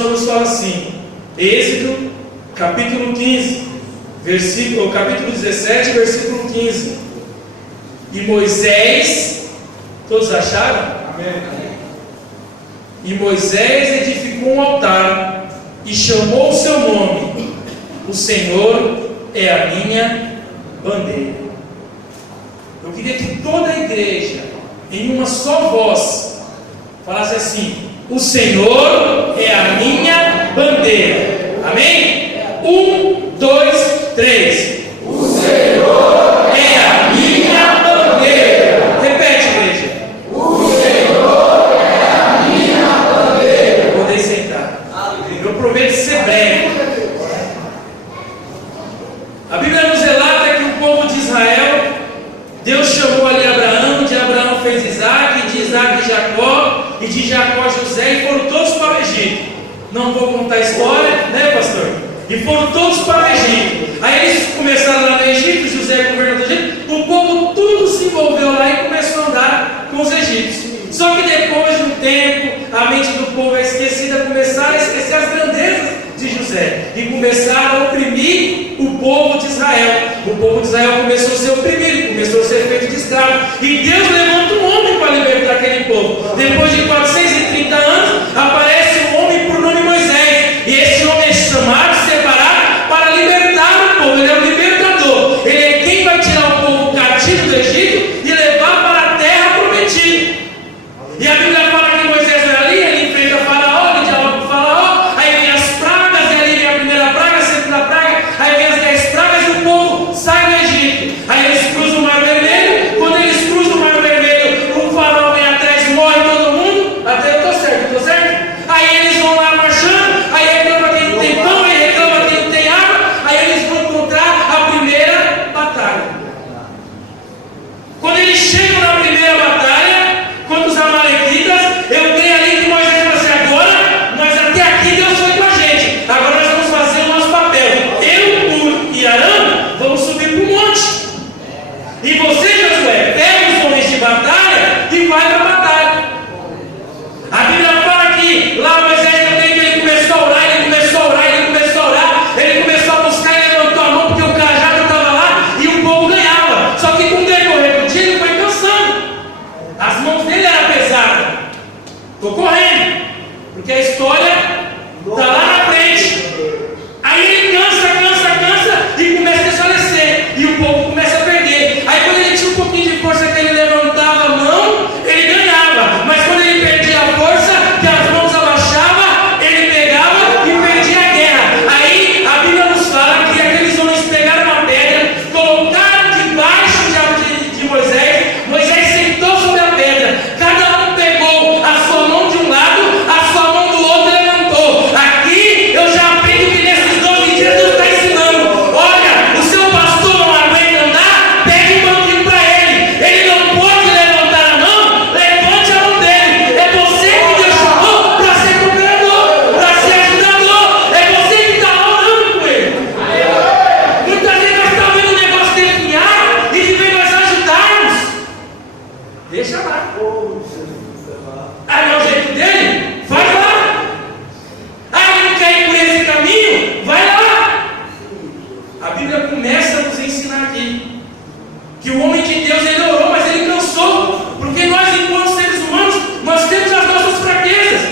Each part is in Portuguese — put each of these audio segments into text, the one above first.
Senhor nos fala assim, Êxodo, capítulo 15, capítulo 17, versículo 15. E Moisés, todos acharam? Amém. E Moisés edificou um altar e chamou o seu nome, o Senhor é a minha bandeira. Eu queria que toda a igreja, em uma só voz, falasse assim: o Senhor é a minha bandeira. Amém? 1, 2, 3. O Senhor É a minha bandeira. Repete, igreja. O Senhor é a minha bandeira. Podem sentar. Eu prometo ser breve. A Bíblia nos relata que o povo de Israel, Deus chamou ali Abraão, de Abraão fez Isaac, de Isaac Jacó, e de Jacó José, e foram todos para o Egito. Não vou contar a história, né, pastor? E foram todos para o Egito. Aí eles começaram lá no Egito, José governador do Egito, o povo tudo se envolveu lá e começou a andar com os egípcios. Só que depois de um tempo, a mente do povo é esquecida, começaram a esquecer as grandezas de José e começaram a oprimir o povo de Israel. O povo de Israel começou a ser oprimido, começou a ser feito de escravo. E Deus levanta um homem para libertar aquele povo. Depois de 430 anos, aparece um homem por nome Moisés. E esse homem é chamado, separado, para libertar o povo. Ele é o libertador. Ele é quem vai tirar o povo cativo do Egito e levar para a terra prometida. E a Bíblia fala que Moisés vai ali, ele enfrenta Faraó, ele dialoga com Faraó, aí vem as pragas, e ali vem a primeira praga, a segunda praga, aí vem as 10 pragas e o povo sai do Egito. Aí eles cruzam o Mar Vermelho, quando eles cruzam o Mar Vermelho, o Faraó vem atrás, morre todo mundo, até eu estou certo? Aí eles vão lá marchando, aí reclama quem não tem pão, aí reclama quem não tem água, aí eles vão encontrar a primeira batalha. Quando eles chegam na primeira batalha, contra os amalequitas, eu creio ali que Moisés falou assim: agora, nós até aqui Deus foi com a gente, agora nós vamos fazer o nosso papel. Eu, Hur e Arão vamos subir para o monte. E você, Josué, pega os homens de batalha e vai para a batalha. A Bíblia fala que lá Moisés também, ele começou a orar, ele começou a buscar e levantou a mão porque o cajado estava lá e o povo ganhava. Só que com o decorrer do dia ele foi cansando. As mãos dele eram pesadas. Estou correndo, porque a história está lá na frente. Aí ele cansa e começa a desfalecer. E o povo começa a perder. Aí quando ele tinha um pouquinho de força que ele levantava a mão, ele ganhava. Mas quando ele perdia a força, que as mãos abaixavam, ele pegava e perdia a guerra. Aí a Bíblia nos fala que aqueles homens pegaram uma pedra, colocaram debaixo de Moisés. Moisés sentou sobre a pedra. Cada um pegou a sua mão de um lado, a sua mão do outro e levantou. Aqui eu já aprendo que nesses 12 dias Deus está ensinando. Olha, o seu pastor não aguenta andar, pegue um banquinho para ele. Ele não pode levantar a mão, levante a mão dele. É você que Deus chamou para ser cooperador, para ser ajudador. É você que está orando com ele. Muitas vezes nós estamos vendo o negócio definhar e de vez nós ajudarmos. Deixa lá. Ah, é o jeito dele? Vai lá. Ah, ele não quer ir por esse caminho? Vai lá. A Bíblia começa a nos ensinar aqui que o homem de Deus, ele orou, mas ele cansou. Porque nós, enquanto seres humanos, nós temos as nossas fraquezas.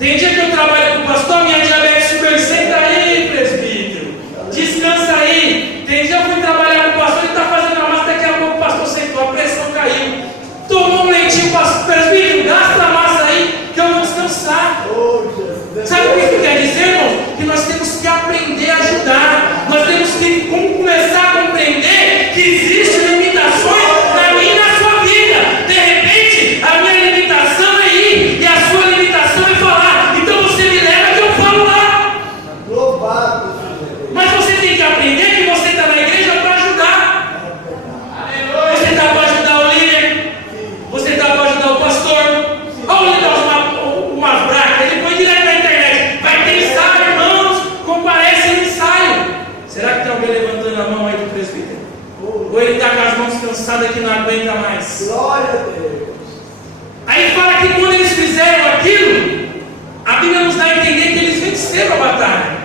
Tem dia que eu trabalho com o pastor, minha diabetes subiu, senta aí, presbítero. Descansa aí. Tem dia que eu fui trabalhar com o pastor, ele está fazendo a massa, daqui a pouco o pastor sentou, a pressão caiu. Tomou um leitinho, presbítero, gasta a massa aí, que eu vou descansar. Sabe o que isso quer dizer, irmão? Que nós temos que aprender a ajudar. Nós temos que começar a compreender que existem limitações na minha e na sua vida. De repente, a minha limitação é ir e a sua limitação é falar. Então você me leva que eu falo lá. Mas você tem que aprender que você está na igreja para ajudar. Você está para ajudar o líder. Você está para ajudar o pastor. Olha o líder, umas bracas. Ele põe direto na internet. Vai ter ensaio, irmãos. Comparece no ensaio. Será que tem alguém levantando a mão aí do presbítero? Ou ele está com as mãos cansadas que não aguenta mais? Glória a Deus. Aí fala que quando eles fizeram aquilo, a Bíblia nos dá a entender vencer a batalha.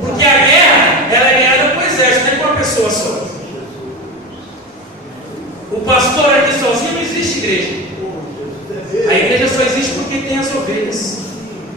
Porque a guerra, ela é ganhada com o exército, não é com uma pessoa só. O pastor aqui sozinho não existe igreja. A igreja só existe porque tem as ovelhas,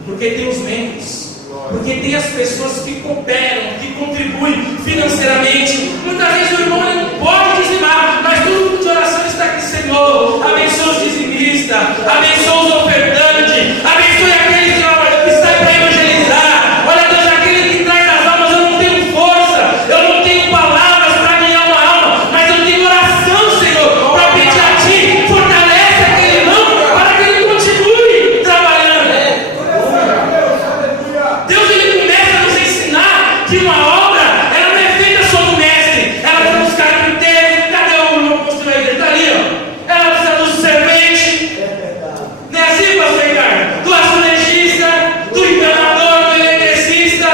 porque tem os membros, porque tem as pessoas que cooperam, que contribuem financeiramente. Muitas vezes o irmão ele não pode dizimar, mas todo mundo de oração está aqui: Senhor, abençoa os dizimistas, abençoa os ofertantes, abençoe aqueles que saem para evangelizar. Olha, Deus, aquele que traz as almas. Eu não tenho força, eu não tenho palavras para ganhar uma alma, mas eu tenho oração, Senhor, para pedir a Ti, fortalece aquele irmão para que ele continue trabalhando. Deus, ele começa a nos ensinar que uma obra, ela não é feita só do mestre, ela precisa dos carpinteiros. Cadê o irmão que construiu a igreja? Está ali, ó. Ela precisa do servente, não é assim, pastor Ricardo? Do azulejista, do encanador, do eletricista.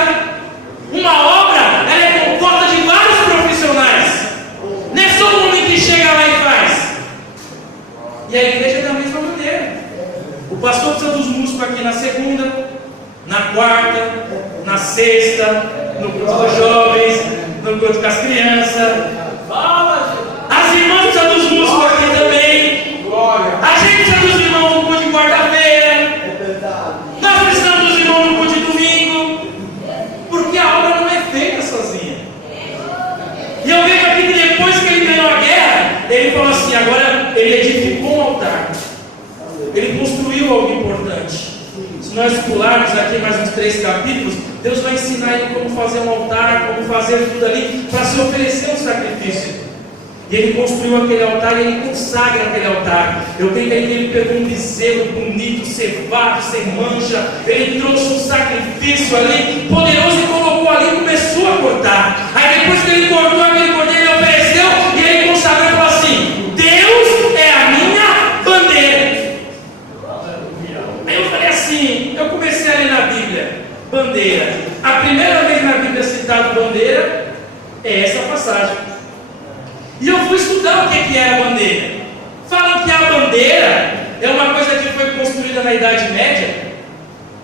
Uma obra, ela é composta de vários profissionais, não é só um homem que chega lá e faz. E a igreja é da mesma maneira. O pastor precisa dos músicos aqui na segunda, na quarta, na sexta, no culto dos jovens, no culto com as crianças. As irmãs precisam dos músicos aqui também. A gente precisa dos irmãos no culto de quarta-feira. Nós precisamos dos irmãos no culto de domingo. Porque a obra não é feita sozinha. E eu vejo aqui que depois que ele ganhou a guerra, ele falou assim: agora ele edificou um altar. Ele construiu algo importante. Se nós pularmos aqui mais uns 3 capítulos, Deus vai ensinar ele como fazer um altar, como fazer tudo ali para se oferecer um sacrifício. E ele construiu aquele altar e ele consagra aquele altar. Eu creio que ele pegou um bezerro bonito, cevado, sem mancha. Ele trouxe um sacrifício ali poderoso e colocou ali e começou a cortar. Aí depois que ele cortou aquele cordeiro, ele ofereceu e ele consagrou e falou assim: Deus é a minha bandeira. Aí eu falei assim, eu comecei a ler na Bíblia, bandeira. A primeira vez na Bíblia citado bandeira é essa passagem. E eu fui estudar o que é a bandeira. Falam que a bandeira é uma coisa que foi construída na Idade Média,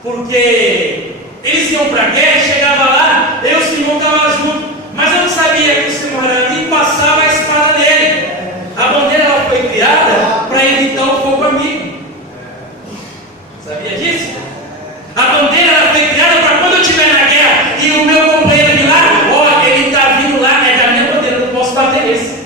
porque eles iam para a guerra e chegavam lá, eu e o Simão estavam juntos, mas eu não sabia que o Simão era ali e passava a espada nele. A bandeira ela foi criada para evitar o fogo amigo. Sabia disso? A bandeira ela foi criada para quando eu estiver na guerra e o meu companheiro de lá, ó, ele está vindo lá, é da minha bandeira, eu não posso bater nesse.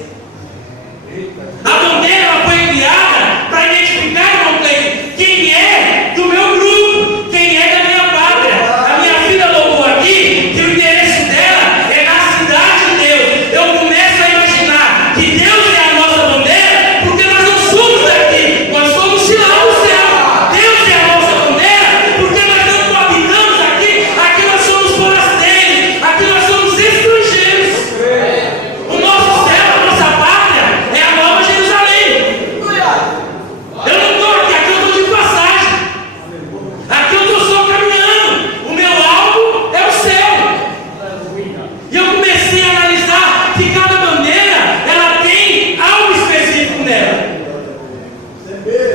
A bandeira ela foi criada para identificar o conflito. Quem é do meu grupo? Quem é da minha pátria? A minha filha louvou aqui que o endereço dela é na cidade de Deus. Eu começo a imaginar que Deus é a nossa bandeira, porque nós não somos daqui, nós somos de lá no céu. Deus é a nossa bandeira, porque nós não habitamos aqui, aqui nós somos forasteiros, aqui nós somos estrangeiros. O nosso céu, a nossa pátria é a Nova Jerusalém. Eu não estou aqui, aqui eu estou de passagem. Aqui eu estou só caminhando. O meu alvo é o céu. E eu comecei a analisar que cada bandeira ela tem algo específico nela.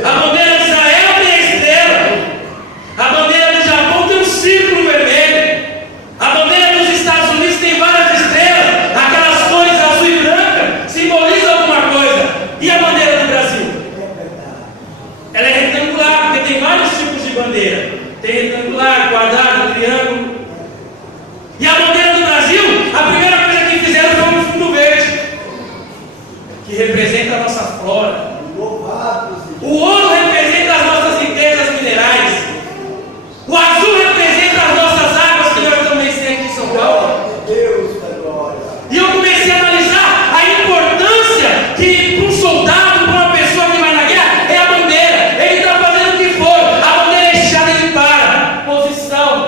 A bandeira de Israel tem a estrela. A bandeira do Japão tem um círculo vermelho. A bandeira dos Estados Unidos tem várias estrelas. Aquelas cores azul e branca simbolizam alguma coisa. E a bandeira do Brasil? Ela é retangular, porque tem vários tipos de bandeira. Tem retangular, quadrado, triângulo. E a bandeira do Brasil, a primeira coisa que fizeram foi um fundo verde, que representa a nossa flora. O ouro representa as nossas riquezas minerais. O azul representa as nossas águas que nós também temos aqui em São Paulo. E eu comecei a analisar a importância que para um soldado, para uma pessoa que vai na guerra, é a bandeira. Ele está fazendo o que for. A bandeira é chave de para, posição,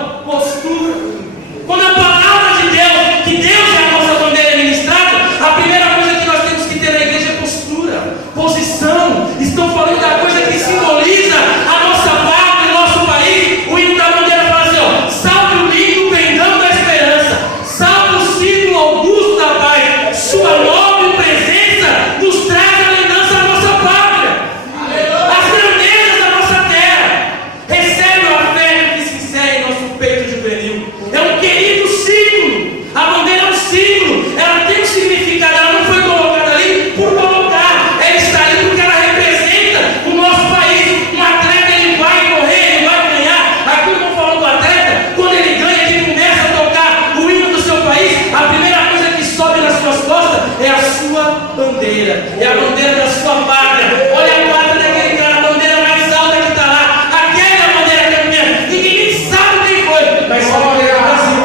é a bandeira da sua pátria. Olha a pátria daquele cara, a bandeira mais alta que está lá. Aquela é a bandeira que é a minha. Ninguém nem sabe quem foi, mas sabe que é o Brasil.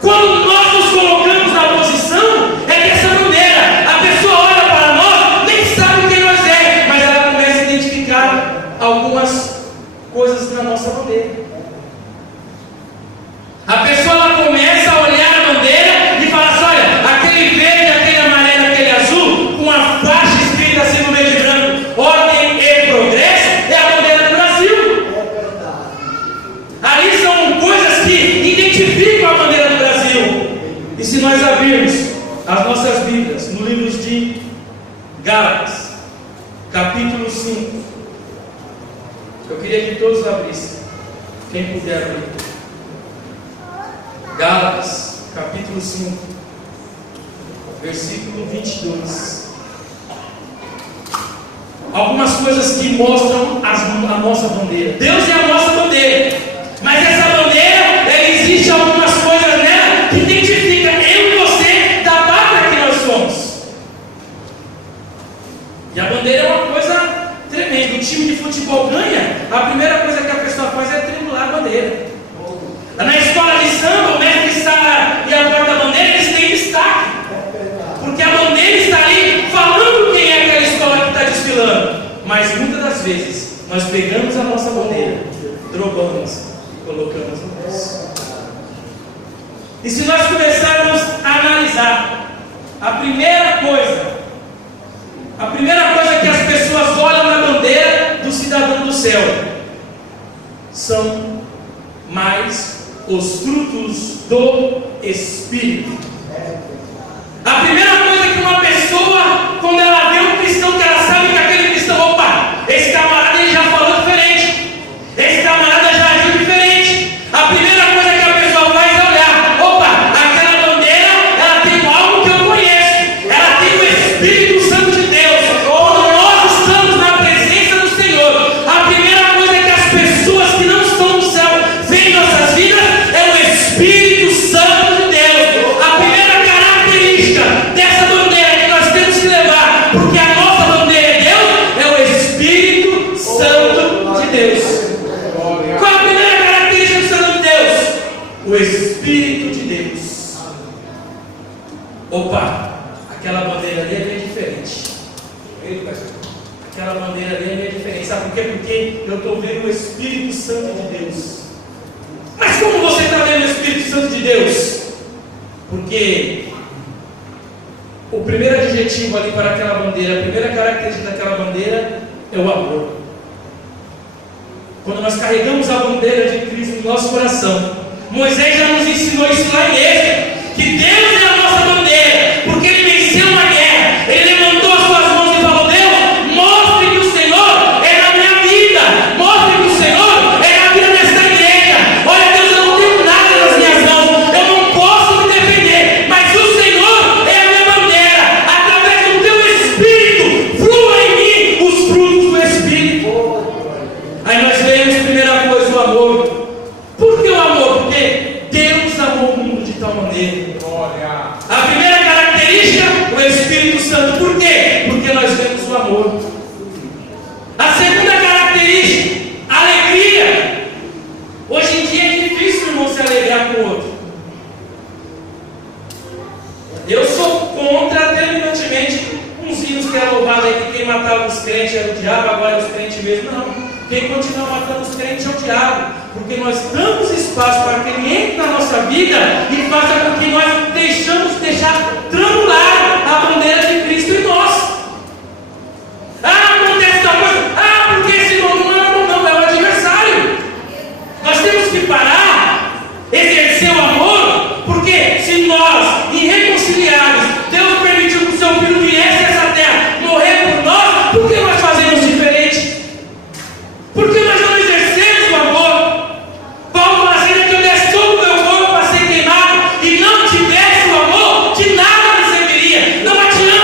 Quando nós nos colocamos na posição, é que essa bandeira, a pessoa olha para nós, nem sabe quem nós é, mas ela começa a identificar algumas coisas na nossa bandeira. A pessoa ela começa a olhar a bandeira e fala assim: olha, aquele verde, aquele amarelo, aquele azul, com a faixa escrita assim no meio de branco, ordem e progresso, é a bandeira do Brasil. Ali são coisas que identificam a bandeira do Brasil. E se nós abrirmos as nossas Bíblias no livro de Gálatas, capítulo 5, eu queria que todos abrissem, quem puder abrir. Gálatas, capítulo 5, versículo 22. Algumas coisas que mostram a nossa bandeira. Deus é a nossa bandeira, mas essa bandeira, existe algumas coisas nela que identifica eu e você da pátria que nós somos. E a bandeira é uma coisa tremenda. O time de futebol ganha, a primeira coisa que a pessoa faz é triangular a bandeira. Na escola de samba, o mestre Sara e a porta-bandeira, eles têm destaque, porque a bandeira está ali falando quem é aquela escola que está desfilando. Mas muitas das vezes nós pegamos a nossa bandeira, drogamos e colocamos no bolso. E se nós começarmos a analisar, a primeira coisa que as pessoas olham na bandeira do cidadão do céu são mais os frutos do Espírito. A primeira coisa que uma pessoa, quando ela vê um cristão, que ela sabe que aquele cristão, opa, esse camarada ele já falou diferente, esse camarada já agiu diferente. A primeira coisa que a pessoa faz é olhar, opa, aquela bandeira, ela tem algo que eu conheço, ela tem o Espírito Santo de Deus. Quando nós estamos na presença do Senhor, a primeira coisa que as pessoas que não estão no céu veem em nossas vidas é o Espírito Santo de Deus. A primeira característica dessa bandeira que nós temos que levar, porque a nossa bandeira é Deus, é o Espírito Santo de Deus. Qual é a primeira característica do Santo de Deus? O Espírito de Deus. Opa, aquela bandeira ali é bem diferente. Aquela bandeira ali é bem diferente. Sabe por quê? Porque eu estou vendo o Espírito Santo de Deus. Mas como você está vendo o Espírito Santo de Deus? Porque o primeiro adjetivo ali para aquela bandeira, a primeira característica daquela bandeira é o amor. Quando nós carregamos a bandeira de Cristo no nosso coração, Moisés já nos ensinou isso lá em Êxodo, que Deus é a nossa bandeira, porque Ele venceu uma guerra, Ele levantou as suas mãos e falou: Deus, mostre que o Senhor é na minha vida, mostre que o Senhor é na vida desta igreja. Olha, Deus, eu não tenho nada nas minhas mãos, eu não posso me defender, mas o Senhor é a minha bandeira. Através do teu Espírito, flua em mim os frutos do Espírito. Aí nós vemos, primeira coisa, o amor. Por que o amor? Porque Deus amou o mundo de tal maneira. A primeira característica, o Espírito Santo. Por quê? Porque nós vemos o amor. A segunda característica, a alegria. Hoje em dia é difícil, irmão, se alegrar com o outro. Eu sou contra terminantemente uns hinos que é louvado aí, que quem matava os crentes era o diabo, agora é os crentes mesmo. Não. Quem continua matando os crentes é o diabo, porque nós damos espaço para que ele entre na nossa vida e faça com que nós deixar tremular a bandeira de Cristo em nós. Acontece tal coisa, porque esse irmão não é irmão, não, é o adversário. Nós temos que parar, exercer o amor, porque se nós, irreconciliados, Deus permitiu que o seu filho viesse a essa terra, morrer por nós, por que nós fazemos diferente? Por que nós não exercemos o amor? Paulo fala assim: que eu desse todo o meu corpo para ser queimado e não tivesse o amor, de nada me serviria. Não adianta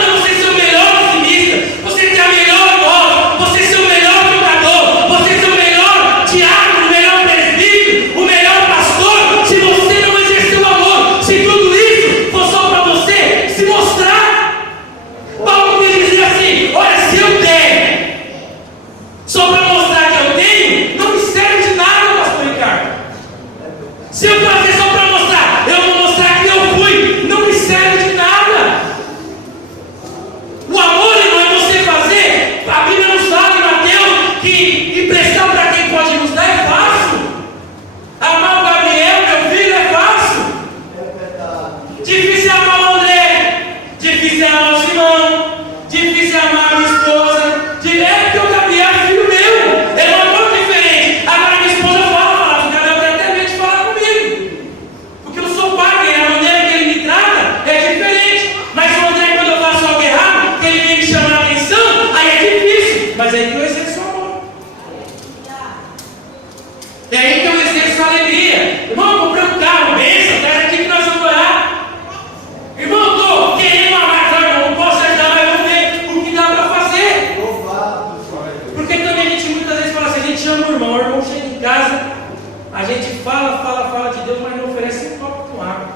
gente fala de Deus, mas não oferece um copo com água,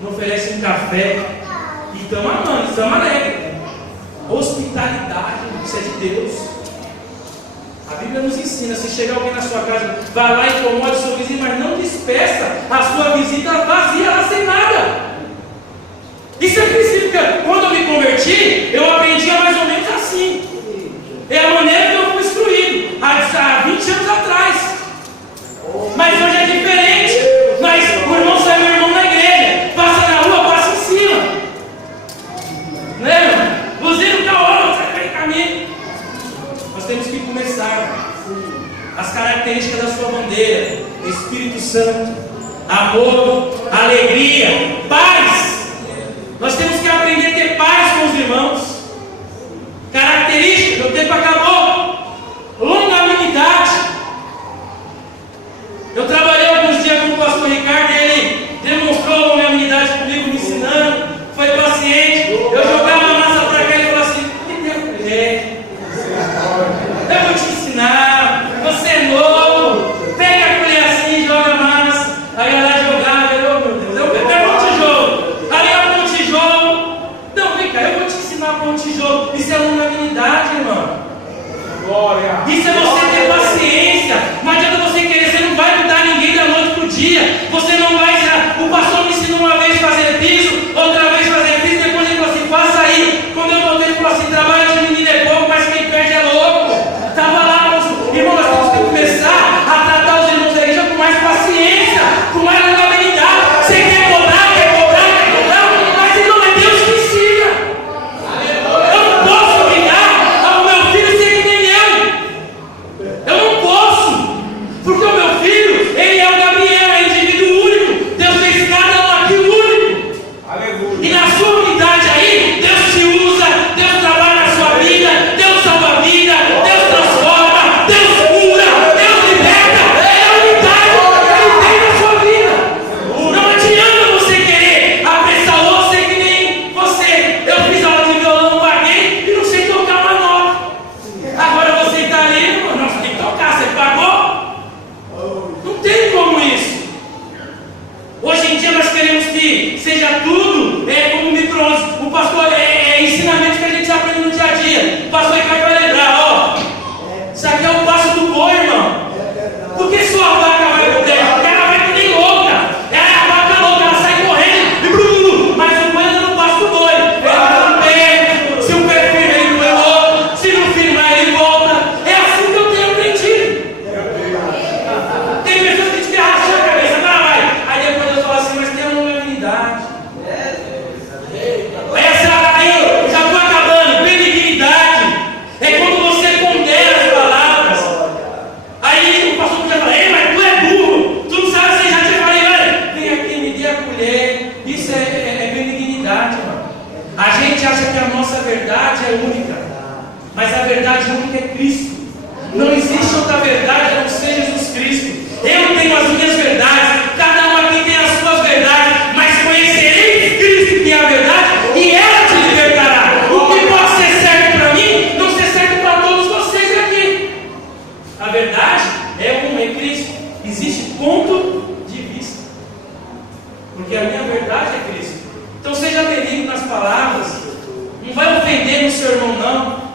não oferece um café, e estamos amando, estamos alegres. Hospitalidade, isso é de Deus. A Bíblia nos ensina, se chegar alguém na sua casa, vá lá e incomode o seu vizinho, mas não despeça a sua visita vazia, lá sem nada. Isso é princípio, porque quando eu me converti, eu aprendia mais ou menos assim. É a maneira que eu fui instruído, há 20 anos atrás. Mas hoje é diferente. Mas o irmão sai meu irmão na igreja, passa na rua, passa em cima. Né? Buzina o carro, você vai em caminho. Nós temos que começar. As características da sua bandeira: Espírito Santo, amor, alegria, paz. Nós temos que aprender a ter paz com os irmãos. Característica, o tempo acabou. Longanimidade. Eu trabalhei alguns dias com o pastor Ricardo e ele demonstrou longanimidade comigo, me ensinando. Foi paciente. Eu jogava a massa para cá e ele falou assim: me dê a colher. Eu vou te ensinar. Você é novo. Pega a colher assim e joga a massa. Aí ela jogava, eu, meu Deus, eu pego um tijolo. Aí eu pego um tijolo. Não, vem cá, eu vou te ensinar a pôr um tijolo. Isso é longanimidade, irmão. Glória. Isso é você ter paciência. Não adianta você querer, você não vai mudar ninguém da noite para o dia. Você não vai. O pastor me ensinou uma vez a fazer piso, outra vez fazer piso, depois ele falou assim: faça aí. Quando eu voltei, ele falou assim: trabalho de menino é pouco, mas quem perde é louco. Estava lá, irmão, nós temos que começar a tratar os irmãos da igreja com mais paciência, com mais longanimidade. Você quer cobrar, mas ele não é Deus que ensina. Eu não posso obrigar ao meu filho a ser que nem eu. Eu não posso, porque o meu filho, ele é o Gabriel, é indivíduo único. Deus fez cada um aqui único. Aleluia. E na sua unidade aí, Deus te usa, Deus trabalha na sua vida, Deus salva a vida, Deus transforma, Deus cura, Deus liberta. É a unidade que Ele tem na sua vida. Não adianta você querer apressar o outro, ser que nem você. Eu fiz aula de violão, não paguei e não sei tocar uma nota. Agora você está ali, não, você tem que tocar, você pagou? Não tem como isso. Hoje em dia nós queremos que seja tudo como micro-ondas. O pastor ensinamento que a gente aprende no dia a dia. O pastor Ricardo vai lembrar, ó. Isso aqui é o passo do boi, irmão. Por que sua vaca vai pro brejo? Porque ela vai que nem louca. A vaca louca, ela sai correndo e blu, mas o boi anda no passo do boi. Ele anda no pé. Se o pé firme, ele não é louco. Se não firmar, ele volta. É assim que eu tenho aprendido. Tem pessoas que te racham a cabeça, vai. Aí depois eu falo assim: mas tem uma longanimidade. Essa aí já foi acabando. Benignidade é quando você pondera as palavras. Aí o pastor podia falar: ei, mas tu é burro, tu não sabe, você já te falei, olha, vem aqui, me dê a colher. Isso é benignidade, irmão. A gente acha que a nossa verdade é única, mas a verdade única é Cristo. Não existe outra verdade a não ser Jesus Cristo. Eu tenho as minhas verdades, cada um aqui tem as suas verdades, mas conhecereis Cristo, que é a verdade, e ela te libertará. O que pode ser certo para mim, não ser certo para todos vocês aqui. A verdade é Cristo. Existe ponto de vista, porque a minha verdade é Cristo. Então seja benigno nas palavras. Não vai ofender no seu irmão, não.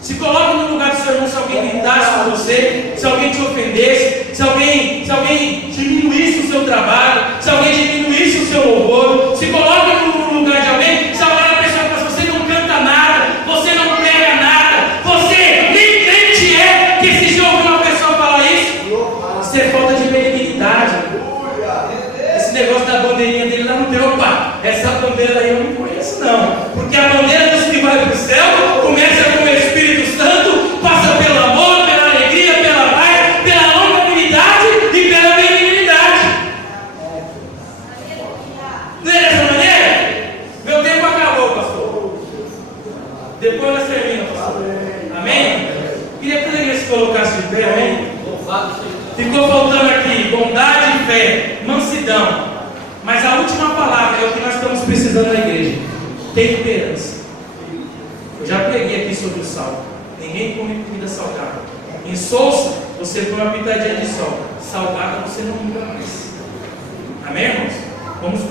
Se coloque no lugar do seu irmão. Se alguém gritasse com você, se alguém te ofendesse, se alguém diminuísse o seu trabalho, se alguém diminuísse o seu louvor, se coloque no lugar de alguém. Se alguém pessoa fala: você não canta nada, você não prega nada, você nem crente é. Que se já ouviu uma pessoa falar isso, isso é falta de benignidade. Esse negócio da bandeirinha dele lá no teu, opa, essa bandeira aí eu não conheço não, porque a bandeira dos que vai para o céu começa com o Espírito Santo, passa pelo amor, pela alegria, pela paz, pela longanimidade e pela benignidade. Não é dessa maneira? Meu tempo acabou, pastor. Depois nós terminamos, pastor. Amém? Queria que a igreja se colocasse de pé, amém? Ficou faltando aqui bondade, fé, mansidão. Mas a última palavra é o que nós estamos precisando na igreja: temperança. Eu já preguei aqui sobre o sal. Ninguém come comida salgada. Em Sousa, você põe uma pitadinha de sol. Salgada você não muda mais. Amém, irmãos? Vamos comer.